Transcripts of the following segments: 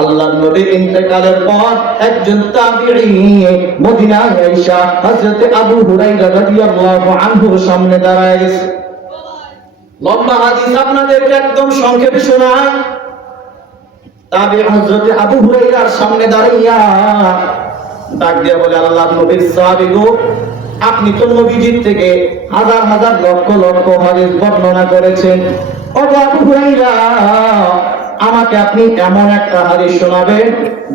আল্লাহর নবীর ইন্তেকালের পর একজন মদিনায় আয়েশা হযরত আবু হুরায়রা রাদিয়াল্লাহু আনহুর সামনে দাঁড়ায় গেছে। লম্বা হাদিস আপনাদেরকে একদম সংক্ষেপে তাবি হযরত আবু হুরায়রার সামনে দাঁড়াইয়া ডাক দিয়া বলে আল্লাহর নবীর সাহাবী গো, আপনি তো নবীজির থেকে হাজার হাজার লক্ষ লক্ষ হাদিস বর্ণনা করেছেন। ও আবু হুরায়রা আমাকে আপনি এমন একটা হাদিস শোনাবেন,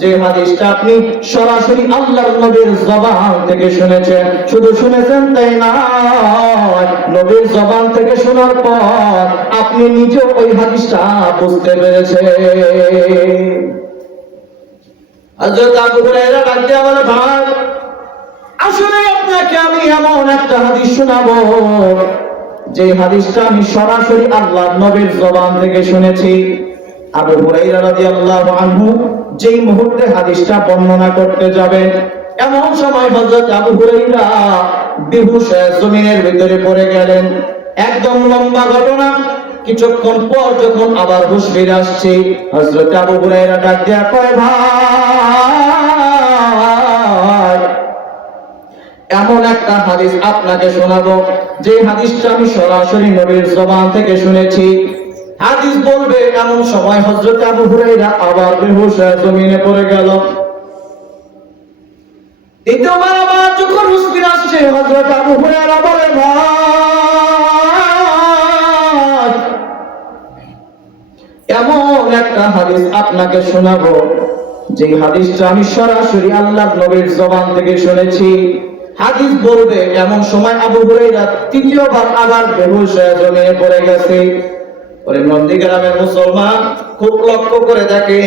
যে হাদিসটা আপনি সরাসরি আল্লাহর নবীর জবান থেকে শুনেছেন। শুধু শুনেছেন তাই না? নবীর জবান থেকে শোনার পর আপনি নিজেও ওই হাদিসটা বুঝতে পেরেছেন। হযরত আবু হুরায়রা দিয়ে বলে ভাই আসলে আপনাকে আমি এমন একটা হাদিস শোনাবো, যে হাদিসটা আমি সরাসরি আল্লাহর নবীর জবান থেকে শুনেছি। আবু হুরাইরা রাদিয়াল্লাহু আনহু যেই মুহূর্তে হাদিসটা বর্ণনা করতে যাবেন এমন সময় হযরত আবু হুরাইরা বেহুশ জমিনের ভিতরে পড়ে গেলেন। একদম লম্বা ঘটনা। কিছুক্ষণ পর যখন আবার হুশ ফিরে আসছে, হযরত আবু হুরাইরা ডাক দিয়া, কয় ভাই, এমন একটা হাদিস আপনাকে শোনাবো। যে হাদিসটা আমি সরাসরি নবীর জবান থেকে শুনেছি। হাদিস এমন সময় হযরত আবু হুরাইরা আবার বেহুশ জমিনে পড়ে গেল। দ্বিতীয়বার আবার যখন আসছে, হযরত আবু হুরাইরা বলে এমন একটা হাদিস আপনাকে শোনাবো। যে হাদিসটা আমি সরাসরি আল্লাহর নবীর জবান থেকে শুনেছি। হাদিস বলবে, এমন সময় আবু হুরাইরা তৃতীয়বার আবার বেহুশ জমিয়ে পড়ে গেছে। ওরে নন্দীগ্রামের মুসলমান খুব লক্ষ্য করে দেখে,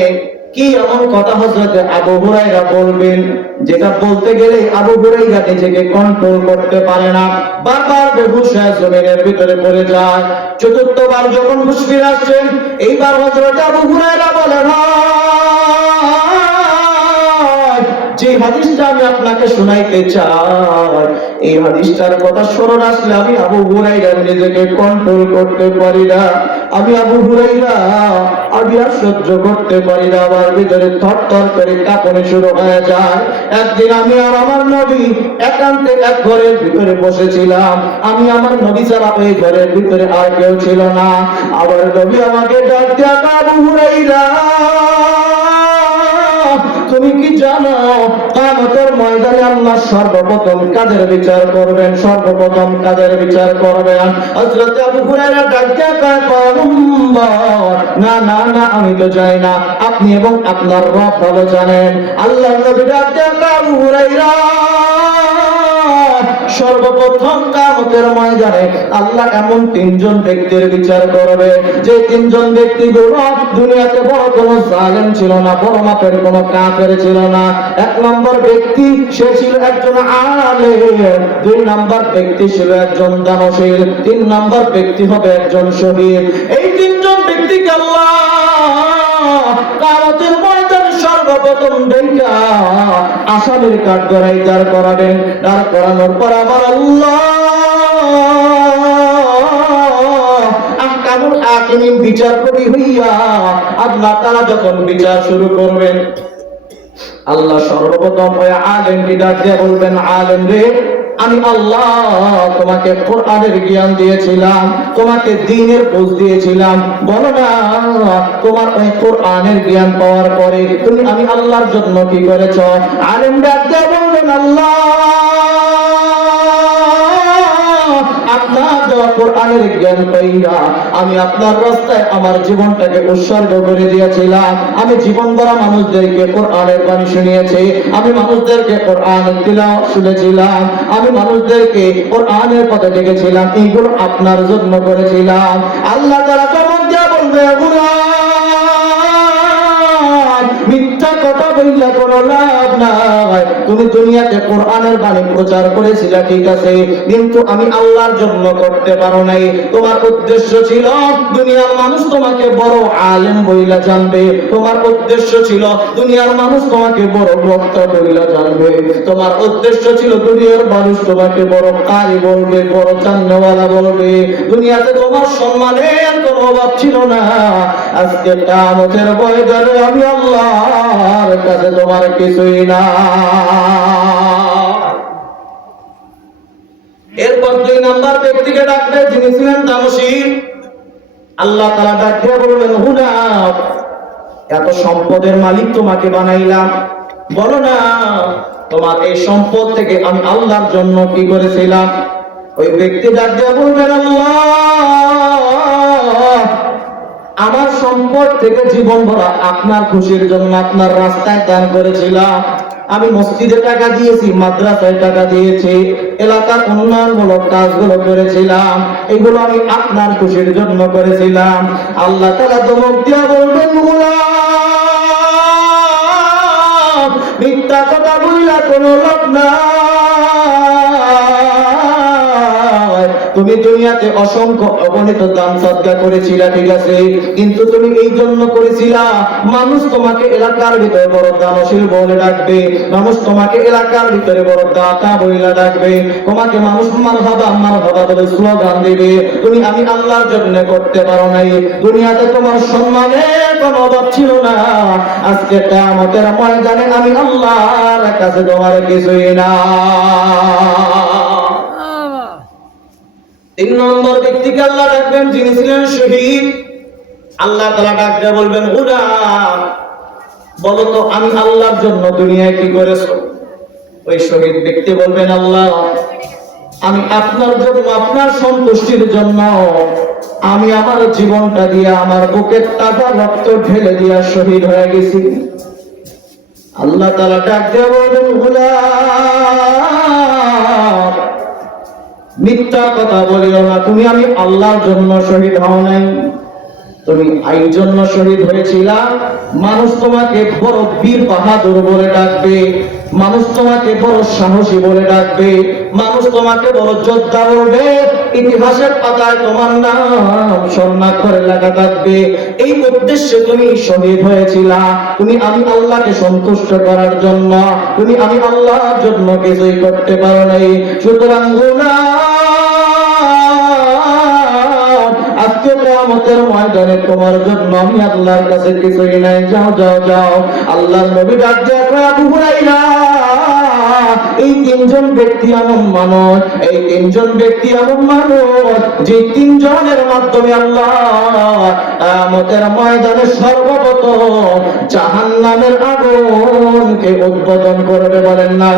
কি এমন কথা হযরত আবু হুরাইরা বলবেন, যেটা বলতে গেলে আবু হুরাইরা নিজেকে কন্ট্রোল করতে পারে না। বারবার বেহুশ হয়ে জমিনের ভিতরে পড়ে যায়। চতুর্থবার যখন হুশ ফিরে আসছেন, এইবার হযরত আবু হুরাইরা বলে যে হাদিসটা আমি আপনাকে শোনাইতে চাই, এই হাদিসটার কথা স্মরণ আসলে আমি আবু হুরাইরা নিজেকে কন্ট্রোল করতে পারি না। আমি আবু হুরাইরা, আমি আর সহ্য করতে পারি না। আমার ভিতরে থরথর করে কাঁপনে শুরু হয়ে যায়। একদিন আমি আর আমার নবী একান্তে এক ঘরের ভিতরে বসেছিলাম। আমি আমার নবী ছাড়া ওই ঘরের ভিতরে আর কেউ ছিল না। আবার নবী আমাকে ডাক দিয়া আবু হুরাইরা সর্বপ্রথম কাজের বিচার করবেন? সর্বপ্রথম কাজের বিচার করবেন? হযরত আবু হুরায়রা ডাকতে না না না, আমি তো যাই না। আপনি এবং আপনার রব ভালো জানেন। আল্লাহ নবী ডাকতে আবু হুরায়রা! সর্বপ্রথম কামতের ময়দানে আল্লাহ এমন তিনজন ব্যক্তির বিচার করবে। যে তিনজন ব্যক্তি দুনিয়াতে বড় কোনো জালেম ছিল না, বড় মাপের কোনো কাফের ছিল না। এক নম্বর ব্যক্তি, সে ছিল একজন আলেম। দুই নম্বর ব্যক্তি ছিল একজন দানশীল। তিন নম্বর ব্যক্তি হবে একজন শহীদ। এই তিনজন ব্যক্তিকে আল্লাহ সর্বপ্রথম দেখা আসামের কাঠ গড়াই দাঁড় করাবেন দাঁড় করানোর পর আবার আল্লাহ। আহকামুল বিচারপতি হইয়া আল্লাহ তারা যখন বিচার শুরু করবেন, আল্লাহ সর্বপ্রথম হয়ে আলেমকে ডাক দিয়ে বলবেন, আলেম রে আমি আল্লাহ তোমাকে কোরআনের জ্ঞান দিয়েছিলাম, তোমাকে দিনের বোঝ দিয়েছিলাম। বলো না, তোমার ওই কোরআনের জ্ঞান পাওয়ার পরে তুমি আমি আল্লাহর জন্য কি করেছ? আলেম ডাক্তার বলবেন, আল্লাহ! আপনার দেওয়া কোরআনের জ্ঞান পাইয়া আমি আপনার রাস্তায় আমার জীবনটাকে উৎসর্গ করে দিয়েছিলাম। আমি জীবন ধরা মানুষদেরকে কোরআনের বাণী শুনিয়েছি, আমি মানুষদেরকে কোরআন তিলাওয়াত শুনেছিলাম, আমি মানুষদেরকে কোরআনের পথে ডেকেছিলাম এইগুলো আপনার জন্য করেছিলাম। আল্লাহ তারা চমক দিয়া বলবে "গুলাম, মিথ্যা কথা বললে বললে কোনো লাভ নাই। তুমি দুনিয়াতে কোরআনের বাণী প্রচার করেছিলে ঠিক আছে কিন্তু আমি আল্লাহর জন্য করতে পারো নাই। তোমার উদ্দেশ্য ছিল দুনিয়ার মানুষ তোমাকে বড় আলেম বইলা জানবে। তোমার উদ্দেশ্য ছিল দুনিয়ার মানুষ তোমাকে বড় বক্তা বইলা জানবে। তোমার উদ্দেশ্য ছিল দুনিয়ার মানুষ তোমাকে বড় কারি বলবে বড় চান্নওয়ালা বলবে। দুনিয়াতে তোমার সম্মানের কোনো অভাব ছিল না। আজকে কামতের ময়দানে আমি আল্লাহর কাছে তোমার কিছুই না। এরপর দুই নাম্বার ব্যক্তিকে ডাকবে, যিনি ছিলেন তামসির আল্লাহ তালা ডাক দিয়ে বলবেন হুনা এত সম্পদের মালিক তোমাকে বানাইলাম। বলো না, তোমার এই সম্পদ থেকে আমি আল্লাহর জন্য কি করেছিলাম? ওই ব্যক্তি ডাক দিয়ে বলবেন আল্লাহ সম্পদ থেকে জীবন ভরা আপনার খুশির জন্য আপনার রাস্তায় দান করেছিলাম। আমি মসজিদে টাকা দিয়েছি, মাদ্রাসায় টাকা দিয়েছি, এলাকার উন্নয়নমূলক কাজগুলো করেছিলাম। এগুলো আমি আপনার খুশির জন্য করেছিলাম। আল্লাহ তালা দমক দিয়া বলবেন মিথ্যা কথা বললা কোনো লোক নাই। তুমি দুনিয়াতে অসংখ্য অগণিত দান সদ্গা করেছিলা, ঠিক আছে? কিন্তু তুমি এই জন্য করেছিলা, মানুষ তোমাকে এলাকার ভিতরে বড় দানশীল বলে ডাকবে, মানুষ তোমাকে এলাকার ভিতরে বড় দাতা বইলা ডাকবে। তোমাকে মানুষ মারহাবা মারহাবা বলে স্লোগান দিবে। তুমি আমি আল্লাহর জন্য করতে পারো নাই। দুনিয়াতে তোমার সম্মানের কোনো অভাব ছিল না। আজকে কিয়ামতের ময়দানে আমি আল্লাহর কাছে তোমার কিছুই না। তিন নম্বর ব্যক্তিকে আল্লাহ ডাকবেন, যিনি ছিলেন শহীদ। আল্লাহ তালা ডাকতে বলবেন উড়া বলো তো আমি আল্লাহর জন্য দুনিয়ায় কি করেছ? ওই শহীদ ব্যক্তি বলবেন, আল্লাহ, আমি আপনার জন্য, আপনার সন্তুষ্টির জন্য, আমি আমার জীবনটা দিয়ে, আমার বুকের তাজা রক্ত ঢেলে দিয়া শহীদ হয়ে গেছি। আল্লাহ তালা ডাক দিয়ে বলবেন গোলাম মিথ্যা কথা বলিও না। তুমি আমি আল্লাহর জন্য শহীদ হও নাই। তুমি আইন জন্য শহীদ হয়েছিলা। মানুষ তোমাকে বড় বীর বাহাদুর বলে ডাকবে। মানুষ তোমাকে বড় সাহসী বলে ডাকবে। মানুষ তোমাকে বড় যোদ্ধা বলবে। ইতিহাসের পাতায় তোমার নাম স্বর্ণাক্ষরে লেখা থাকবে। এই উদ্দেশ্যে তুমি শহীদ হয়েছিলা। তুমি আমি আল্লাহকে সন্তুষ্ট করার জন্য। তুমি আমি আল্লাহর জন্য কিছুই করতে পারো নাই। সুতরাং আজকে কিয়ামতের ময়দানে তোমার জন্য আমি আল্লাহর কাছে কিছুই নাই। যাও যাও যাও। আল্লাহর নবী ডাক দিয়ে আবু এই তিনজন ব্যক্তি এমন মানুষ, এই তিনজন ব্যক্তি এমন মানুষ, যে তিনজনের মাধ্যমে আল্লাহ ময়দানে সর্বপ্রথম জাহান্নামের আগুনকে উদ্বোধন করবে বলেন না